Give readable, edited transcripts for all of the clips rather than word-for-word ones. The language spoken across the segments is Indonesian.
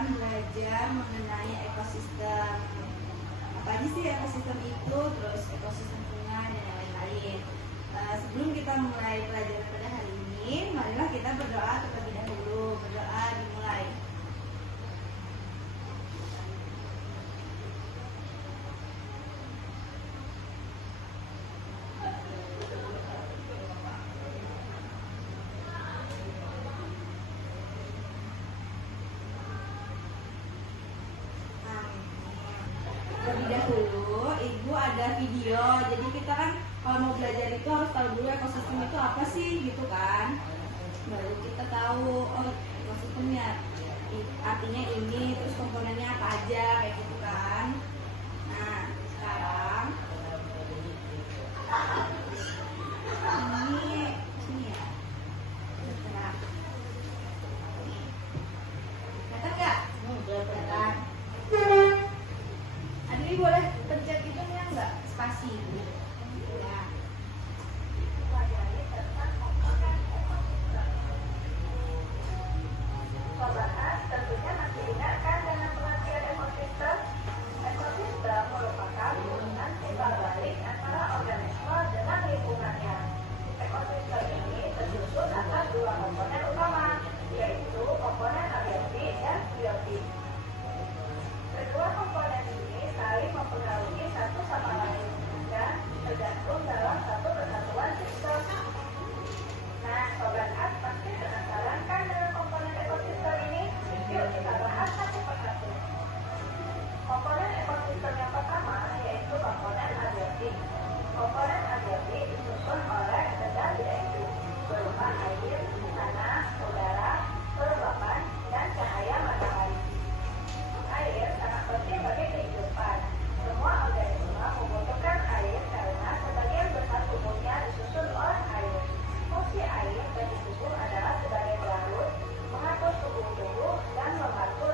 akan belajar mengenai ekosistem. Apa aja sih ekosistem itu, terus ekosistem sungai dan yang lain-lain. Sebelum kita mulai pelajaran pada hari ini, marilah kita berdoa terlebih dahulu. Berdoa dimulai. Terlebih dahulu, Ibu ada video. Jadi kita kan kalau mau belajar itu harus tahu dulu ekosistem itu apa sih, gitu kan. Baru kita tahu, oh ekosistemnya artinya ini, terus komponennya apa aja, kayak gitu kan. Nah, sekarang ini ya. Nah, kelihatan nggak? Kelihatan. Adli boleh pencet itunya nggak? Spasi. Ya. Sobat, tentunya masih ingat kan dengan pengertian ekosistem? Ekosistem merupakan hubungan timbal balik antara organisme dengan lingkungannya. Ekosistem ini tersusun atas dua komponen utama, yaitu komponen abiotik dan biotik. Kedua komponen ini saling mempengaruhi satu sama lain dan tergantung dalam satu kesatuan sistem. Nah, Sobat As pasti penasaran kan dengan komponen ekosistem ini? Yuk kita bahas satu persatu. Komponen ekosistem yang pertama yaitu komponen abiotik. Komponen abiotik disusun oleh benda tidak hidup berupa air, tanah, udara, kelembapan, dan cahaya matahari. Air sangat penting bagi kehidupan. Semua organisme membutuhkan air karena sebagian besar tubuhnya disusun oleh air. Fungsi air bagi tubuh adalah sebagai pelarut, mengatur suhu tubuh, dan membantu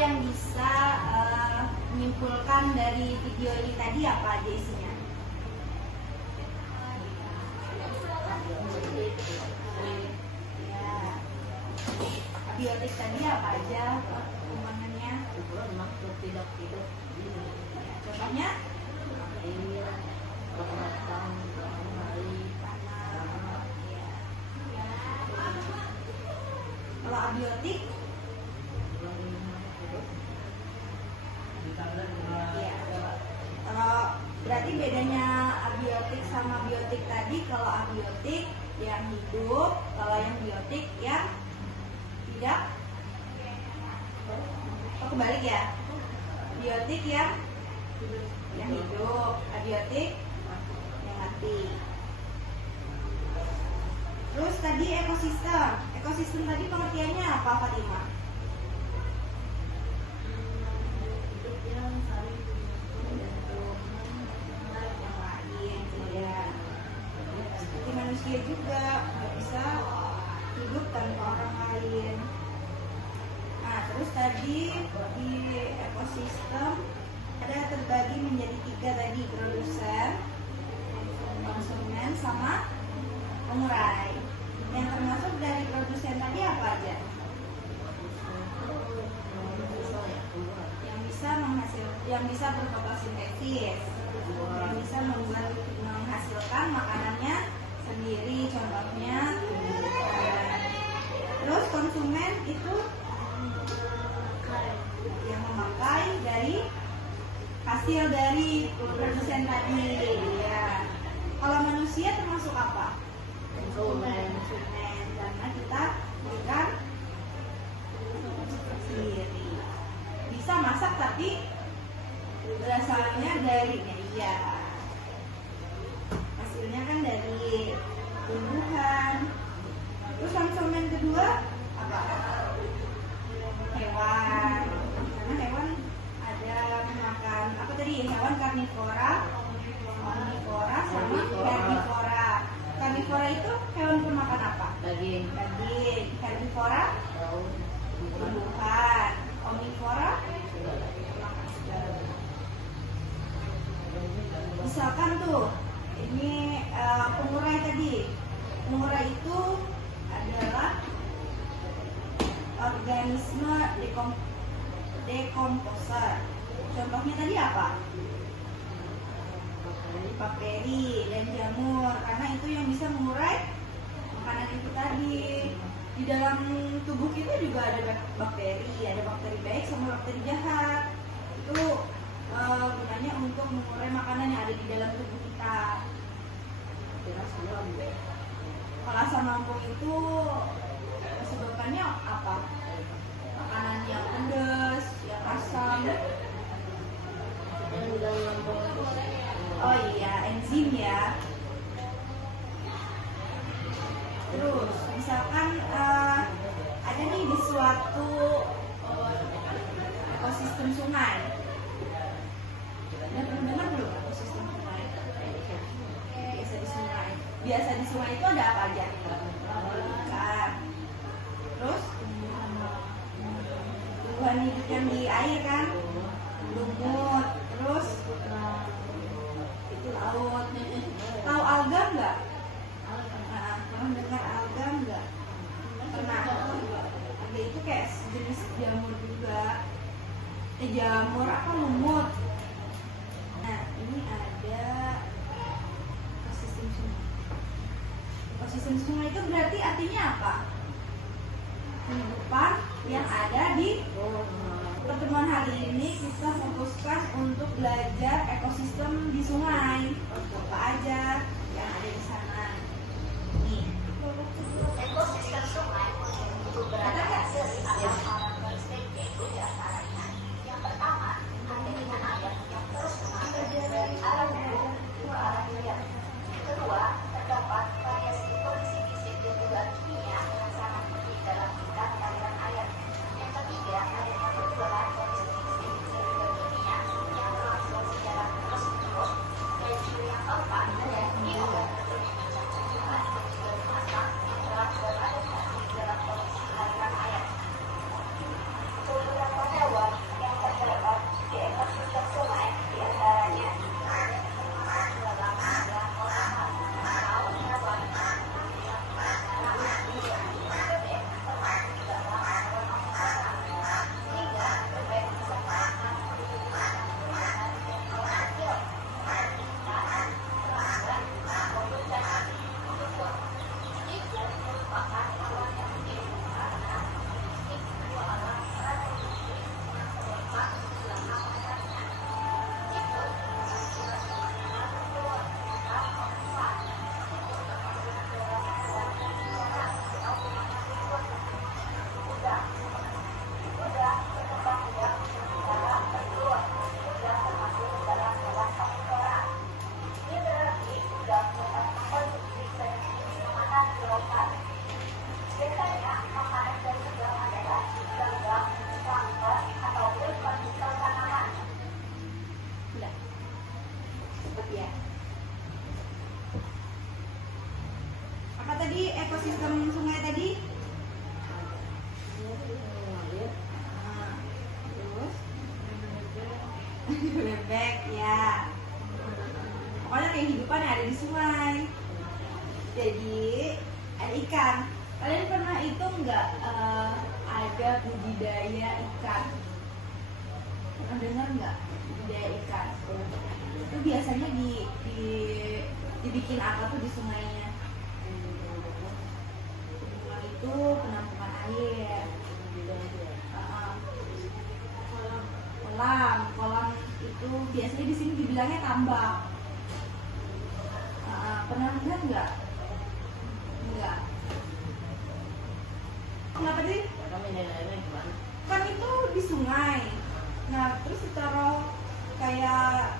yang bisa menyimpulkan dari video ini tadi apa aja isinya? Ya. Abiotik tadi apa aja kandungannya? Contohnya? Kalau abiotik? Ya. Kalau berarti bedanya abiotik sama biotik tadi, kalau abiotik yang hidup, kalau yang biotik yang tidak. Oh, kebalik ya. Biotik yang hidup, abiotik yang mati. Terus tadi ekosistem. Ekosistem tadi pengertiannya apa, Fatima? Seperti manusia juga nggak bisa hidup tanpa orang lain. Nah, terus tadi di ekosistem ada terbagi menjadi 3 tadi, produsen, konsumen, sama pengurai. Yang termasuk dari produsen tadi apa aja? Yang bisa berfotosintesis, yang bisa menghasilkan makanannya sendiri, contohnya tumbuhan. Terus konsumen itu yang memakai dari hasil dari produsen tadi, ya. Kalau manusia termasuk apa? Konsumen, karena kita makan sendiri. Bisa masak tapi berasalnya dari media. Hasilnya kan dari tumbuhan. Terus konsumen kedua apa? Hewan. Karena hewan ada makan apa tadi? Hewan karnivora, omnivora, sama herbivora. Karnivora itu hewan pemakan apa? Daging. Herbivora tumbuhan. Omnivora misalkan tuh ini pengurai tadi. Pengurai itu adalah organisme dekomposer. Contohnya tadi apa? Bakteri dan jamur, karena itu yang bisa mengurai makanan itu tadi. Di dalam tubuh kita juga ada bakteri baik sama bakteri jahat. Itu gunanya untuk mengurai makanan yang ada di dalam tubuh kita. Kalau asam lambung itu sebabnya apa? Makanan yang pedas, yang asam. Oh iya, enzim ya. Terus misalkan ada nih di suatu ekosistem sungai. Udah pernah dengar belum ekosistem sungai? Biasa di sungai itu ada apa aja? Ikan. Terus tumbuhan hidup yang di air kan? Lumut. Terus itu laut. Tahu alga nggak? Pernah dengar alga nggak? Pernah. Alga itu kayak jenis jamur juga. Jamur apa lumut? Nah, ini ada ekosistem sungai. Ekosistem sungai itu berarti artinya apa? Kehidupan yang ada di pertemuan hari ini kita fokuskan untuk belajar ekosistem di sungai. Apa aja yang ada di sana? Nih. Ekosistem sungai itu berada dari alam perspektif diantaranya. Yang pertama, aliran air yang terus mengalir dari arah hulu ke arah hilir. Kedua, terdapat variasi kondisi fisik dan juga kimia yang sangat tinggi dalam tingkat aliran air. Yang ketiga, adanya perubahan kondisi fisik dan juga kimia yang berlangsung secara terus-menerus. Dan juga yang keempat, ada ekosistem sungai tadi? Nah, terus bebek ya. Pokoknya kehidupan yang ada di sungai. Jadi ada ikan. Kalian pernah hitung nggak ada budidaya ikan? Pernah dengar nggak budidaya ikan? Itu biasanya dibikin apa tuh di sungainya? Itu penampungan air. Kolam itu biasanya di sini dibilangnya tambak. Pernah lihat nggak? Enggak. Kenapa sih? Kan itu di sungai. Nah terus ditaruh kayak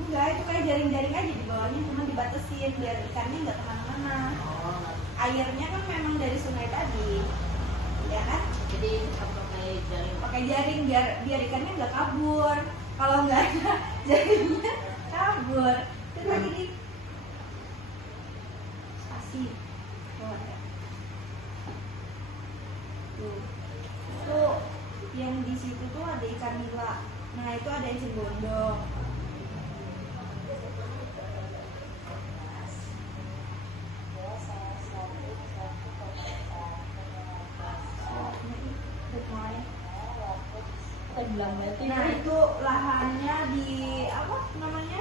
enggak, itu kayak jaring-jaring aja di bawahnya, cuma dibatasin biar ikannya nggak kemana-mana. Airnya kan memang dari sungai tadi, ya kan? Jadi Pakai jaring biar ikannya nggak kabur. Kalau nggak ada jaringnya kabur. Terus lagi di spasi. Tuh yang di situ tuh ada ikan nila. Nah itu ada eceng gondok. Nah itu lahannya di apa namanya,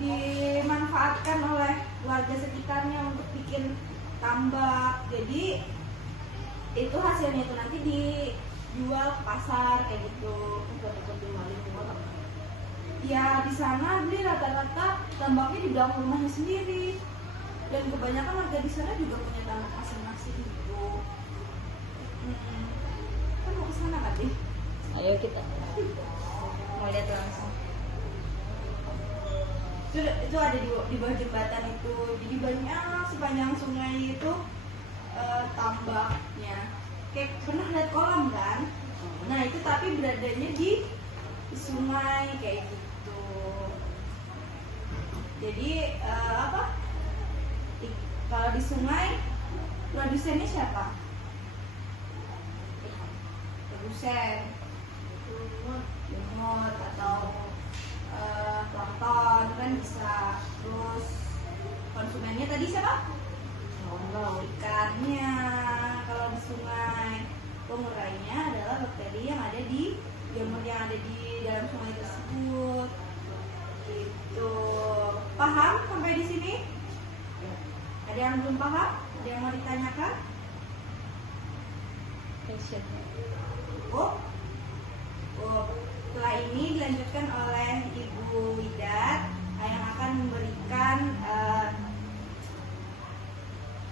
dimanfaatkan oleh warga sekitarnya untuk bikin tambak. Jadi itu hasilnya itu nanti dijual ke pasar kayak gitu. Ya di sana beli rata-rata tambaknya di dalam rumahnya sendiri. Dan kebanyakan warga di sana juga punya tambak masing-masing gitu. Kan mau ke sana kan deh? Ayo kita mau lihat langsung. Itu ada di bawah jembatan itu. Jadi banyak sepanjang sungai itu tambaknya. Kayak pernah lihat kolam kan? Nah itu tapi beradanya di sungai kayak gitu. Jadi kalau di sungai produsennya siapa? Produsen lumut atau plankton kan bisa. Terus konsumennya tadi siapa? Ikannya. Kalau di sungai, pengurainya adalah bakteri yang ada di jamur yang ada di dalam sungai tersebut. Gitu. Paham sampai di sini? Ada yang belum paham? Ada yang mau ditanyakan? Setelah ini dilanjutkan oleh Ibu Widat yang akan memberikan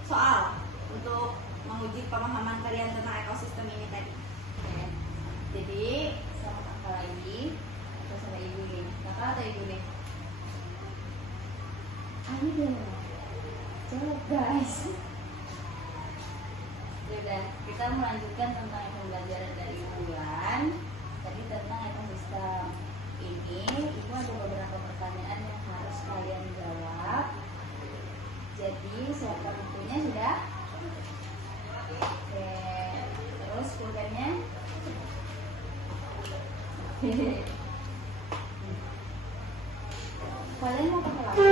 soal untuk menguji pemahaman kalian tentang ekosistem ini tadi. Jadi sama kakak lagi atau sama ibu nih? Kakak atau ibu nih? Ayo deh, jawab guys. Sudah, kita melanjutkan tentang pembelajaran dari bulan. Tadi tentang ekosistem. Ini ibu ada beberapa pertanyaan yang harus kalian jawab. Jadi siapkan bukunya sudah? Oke, terus pulpennya? Kalian mau pakai laptop?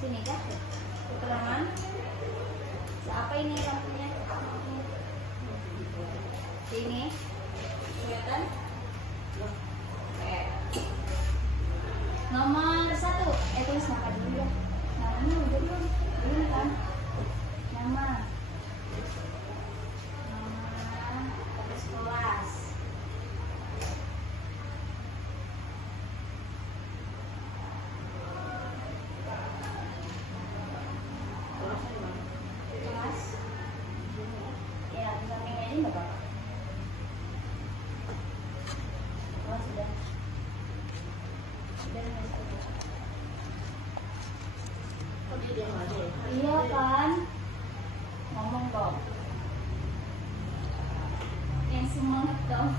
Sini kah? Keterangan? Apa ini lampunya? Sini. Kelihatan? Oke. Nomor 1. Tulis nama dulu ya. Namanya udah belum? Belum kan? Nama. Terus kelas. Kelas. Ya, di sampingnya ini nggak apa-apa. Oh, sudah. Sudah, sudah. Iya kan? Ngomong dong. Yang semangat dong.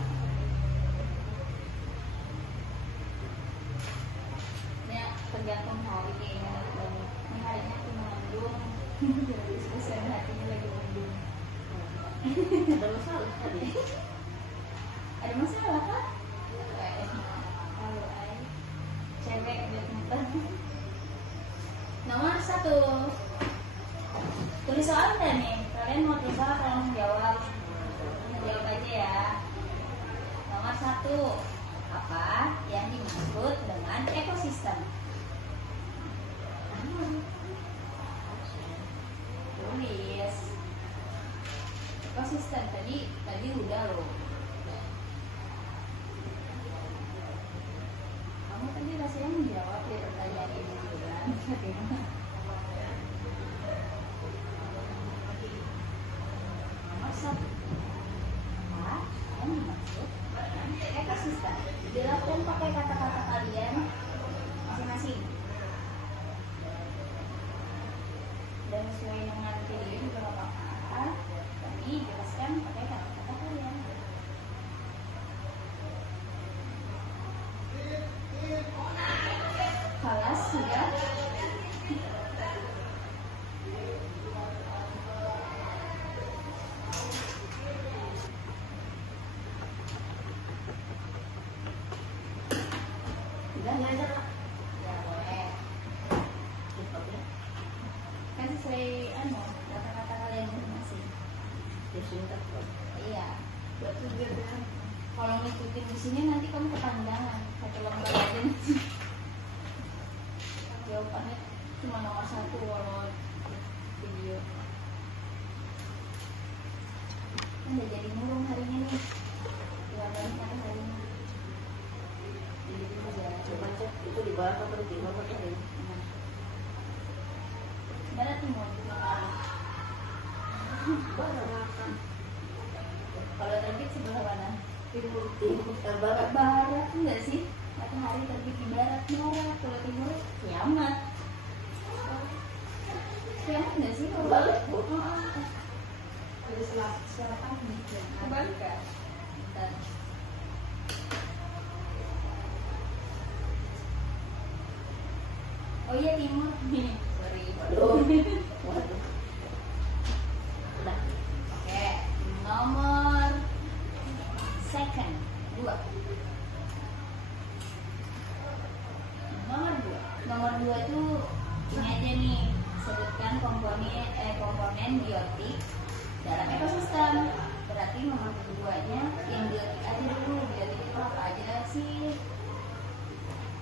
Ya, tergantung hari kayaknya. Ini harinya tuh mengandung. Jadi suasana hatinya lagi mendung. Ada masalah tadi. Ada masalah kan? Kalau cewek badminton. Nomor 1. Tulis soal nggak nih? Kalian mau coba kalau menjawab? Jawab aja ya. Nomor 1. Apa yang dimaksud dengan ekosistem? Tulis. Ekosistem tadi udah loh. Kamu tadi rasanya menjawab ya pertanyaan ini kan? Nomor 1. Apa yang dimaksud dengan ekosistem? Dilakukan pakai kata-kata kalian masing-masing. Dan sesuai dengan video juga nggak apa-apa, tapi jelaskan pakai kata-kata kalian. Kelas sudah. Sudah ya boleh. Kan sesuai kata-kata kalian masing-masing. Iya. Kalau ngikutin di sini nanti kamu kepanjangan. Satu lembar aja nih. Jawabannya cuma nomor 1 kalau video. Kan udah jadi murung hari ini nih. Dua balik kan hari ini. Jadi dulu ya. Coba cek itu di barat atau di timur tadi. Barat timur. Barat. Kalau terbit sebelah mana? Timur barat. Barat enggak sih? Matahari terbit di barat. Kalau timur kiamat. Kiamat enggak sih? Kalau Barat, Bu. Ada selatan nih. Kebalik kan? Bentar. Oh iya timur nih. Sorry. Waduh. Udah. Oke, nomor second 2. Nomor 2 tuh ini aja nih, sebutkan komponen biotik dalam ekosistem. Berarti nomor 2-nya yang biotik aja dulu. Biotik itu apa aja sih?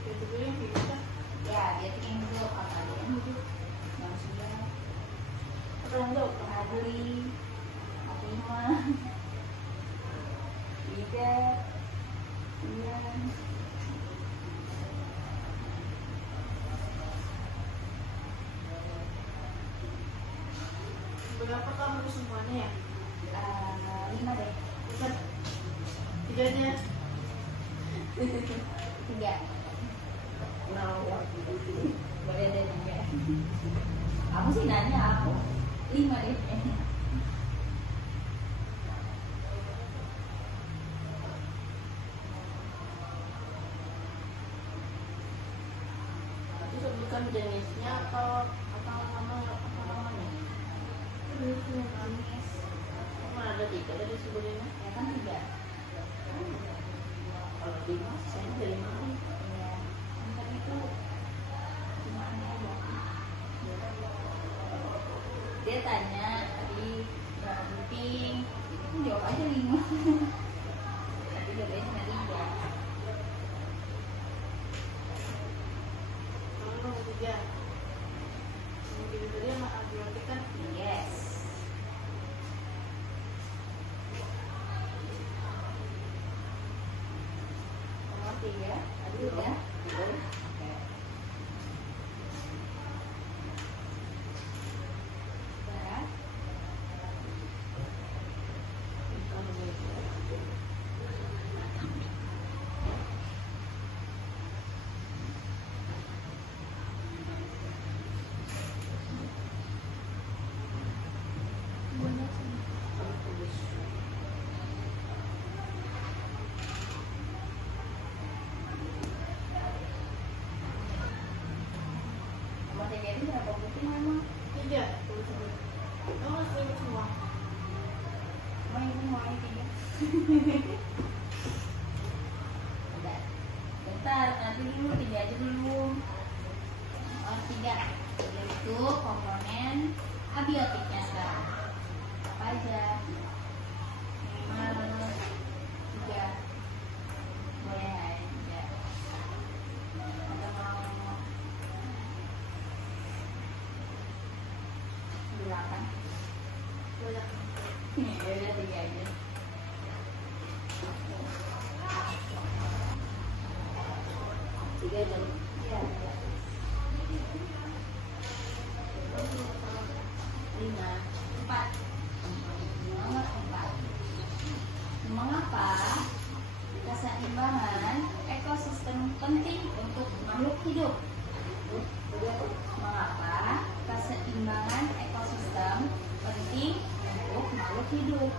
Itu dulu yang bisa. Ya, biotik yang hidup apa aja yang hidup? Manusia, Randok. algae, apiman, lidah, ian. Berapa kamu semuanya ya? 5 deh. Bukan. 3 aja. 3. Boleh deh 3. Kamu sih nanya aku 5 deh. Itu sebutkan jenisnya atau namanya? Manis. Mana ada 3 tadi sebelumnya? Ya kan 3. Kalau 5, saya ada 5. Ya. Kan itu cuma aneh aja. Dia tanya tadi berapa penting, itu jawab aja 5. Tapi jawabnya cuma 3. Kalau nomor 3. Nomor 3 tadi sama antibiotik kan? Yes. Nomor 3. Tadi udah. Oke. Udah. Udah. Bentar, nanti dulu tiga aja dulu. Oh, tiga. Yaitu komponen abiotiknya sekarang. Apa aja? Minimal tiga. Boleh aja. Atau mau delapan? Ya udah tiga aja. Tiga dulu. Iya. Lima, empat. Nomor empat. Mengapa keseimbangan ekosistem penting untuk makhluk hidup? Mengapa keseimbangan ekosistem penting untuk makhluk hidup?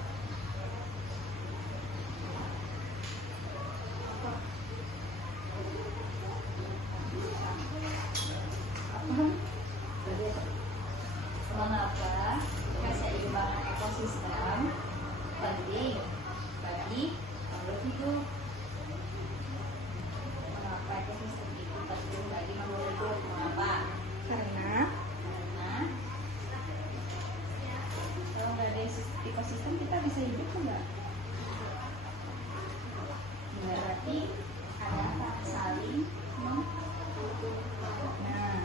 Mengapa keseimbangan ekosistem penting bagi makhluk hidup? Mengapa ekosistem itu penting bagi makhluk hidup? Mengapa? Karena Karena kalau nggak ada ekosistem kita bisa hidup enggak? Berarti ada apa? Saling nah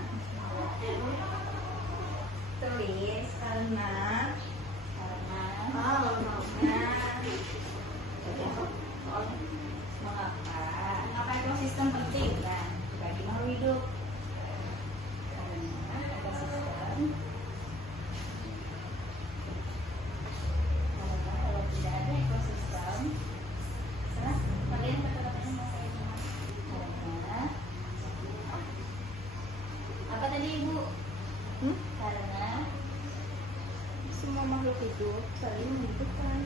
tulis karena karena mengapa ekosistem penting kan bagi makhluk hidup? Karena ekosistem kalau tidak ada ekosistem, salah kalian kata-katanya mau kayak gimana? Karena apa tadi ibu? Karena semua makhluk hidup saling membutuhkan.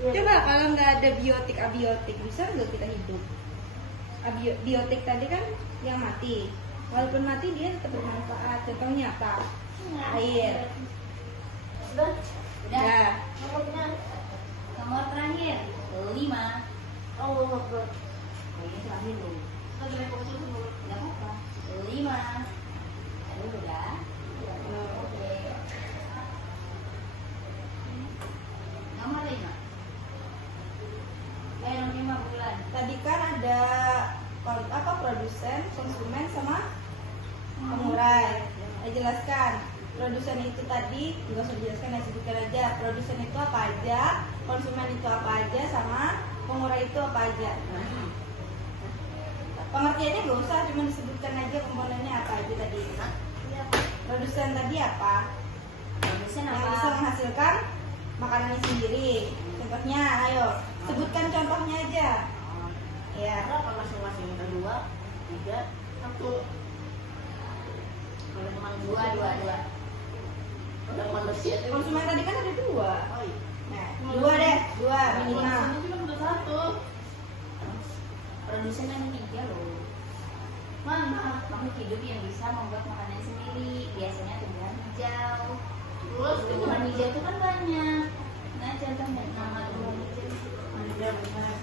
Coba kalau nggak ada biotik abiotik bisa nggak kita hidup? Biotik tadi kan yang mati, walaupun mati dia tetap bermanfaat. Contohnya apa? Air. udah Ya. nomor terakhir 5. Oh ini terakhir loh. Nggak apa-apa. 5. Aduh udah. Oke. Nomor 5. Nomor 5 bulan. Tadi kan ada apa produsen, konsumen sama pengurai. Saya jelaskan. Produsen itu tadi nggak usah dijelaskan, saya sebutkan aja. Produsen itu apa aja, konsumen itu apa aja, sama pengurai itu apa aja. Pengertiannya nggak usah, cuma disebutkan aja komponennya apa aja tadi. Produsen tadi apa? Produsen Yang apa? bisa menghasilkan makanannya sendiri. Contohnya, ayo sebutkan contohnya aja. Ya. Berapa masing-masing? Ada 2, 3, 1. Kalau teman 2. Udah teman bersih. Konsumen tadi kan ada 2. Oh iya. Nah, 2 deh, 2 minimal. Itu cuma udah 1. Produsen ada 3 loh. Mana? Makhluk hidup yang bisa membuat makanan sendiri, biasanya tumbuhan hijau. Terus Tumbuhan hijau itu kan banyak. Nah, contohnya nama tumbuhan hijau. ada benar.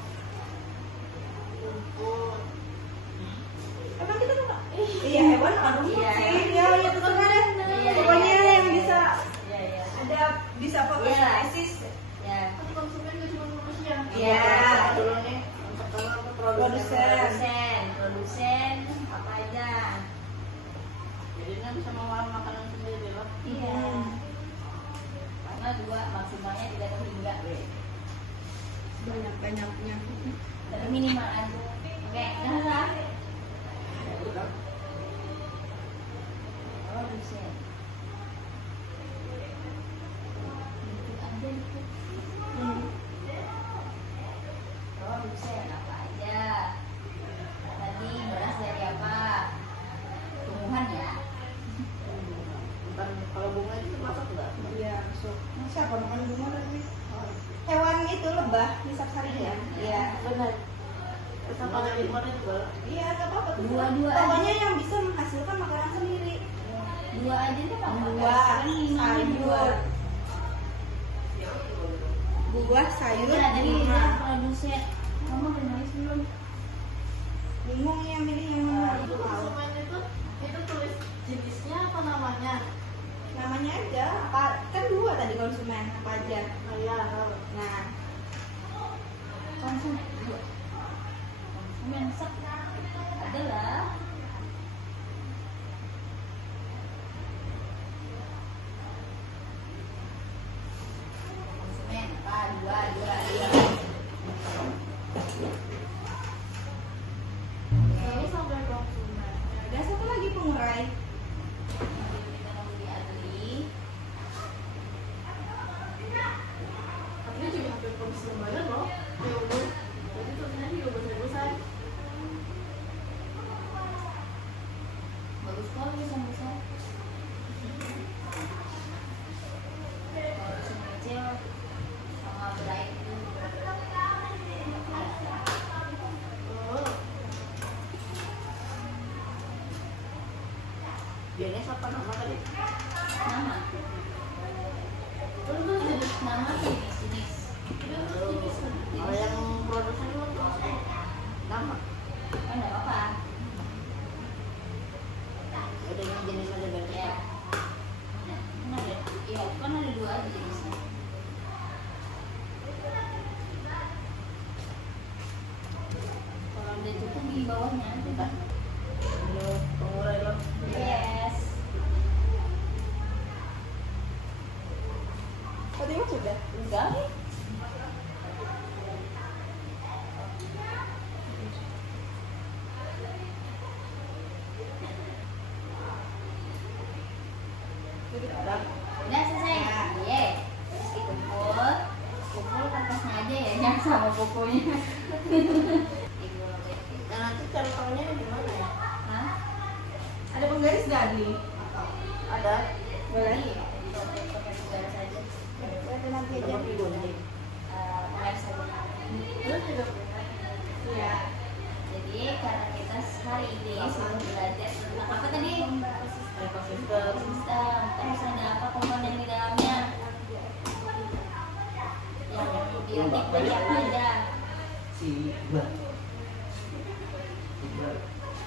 Rumput. Emang kita tuh iya hewan kan rumput Iya. sih. Ya, ya betul kan deh. Iya, Pokoknya iya. yang bisa Iya. ada bisa fotosintesis. Ya. Kan konsumen nggak cuma manusia. Iya. Dulu nih. Untuk apa produsen. Produsen apa aja? Jadinya bisa mengolah makanan sendiri loh. Iya. Karena 2 maksimalnya tidak terhingga. Banyak-banyaknya. Tapi minimal aja. Oke, nah. Produsen. Dikit aja dikit. Produsen apa aja? Tadi beras dari apa? Tumbuhan ya. Bukan kalau bunga itu termasuk nggak? Iya, masuk. Siapa makan bunga tadi? Hewan itu lebah, hisap sarinya. Iya. Benar. Terus apa dari luarnya juga? Iya, nggak apa-apa tuh. Dua-dua aja. Pokoknya yang bisa menghasilkan makanan sendiri. 2 aja deh Pak. Buah, Kan 5 sayur. buah, sayur, Ya, tadi bunga. dia produser. Kamu udah nulis belum? Bingung ya milih yang mana. Konsumen itu tulis jenisnya apa namanya? Namanya aja. Apa? Kan dua tadi konsumen. Apa aja? Oh iya, tahu. Nah, Konsumen. Konsumen sek adalah konsumen apa? Dua. Lalu sampai konsumen. ada satu lagi pengurai. Tapi dia juga hampir kondisi lembaga loh. Ya udah. Jadi tulisannya juga besar-besar. Bagus kok bisa. Kalau cuma kecil sama bright itu Oh, Jenis apa nama tadi? nama. terus jenis Nama jenis. Kalau yang produsen itu nama. Oh, enggak apa-apa. Ada yang jenis ada banyak. Ya. Kan ada, iya, kan ada dua aja jenisnya. Kalau udah cukup di bawahnya nanti, Pak. Ini pengurai loh. Yes. Tadi mah sudah. Enggak nih. Udah. Udah selesai. Iya. Terus dikumpul. Kumpul kertasnya aja ya, jangan sama bukunya. Ibu lopetin. Nah, nanti cara tahunya di mana ya? Hah? Ada penggaris nggak nih? Ada. Boleh. Pakai garis aja. Ada nanti aja. Tempat digunting. Garis aja. Terus juga punya. Iya. Jadi karena kita hari ini sudah belajar tentang apa tadi? Ekosistem. Sistem. Terus ada apa komponen di dalamnya? Yang biotik tadi apa aja? Tiga.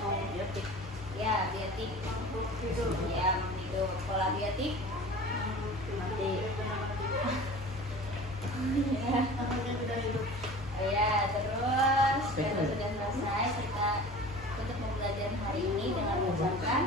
Oh, biotik. Ya, biotik. Ya, itu pola biotik. Nanti Ya. Namanya tidak hidup. Oh ya, terus kalau sudah selesai kita tutup pembelajaran hari ini dengan mengucapkan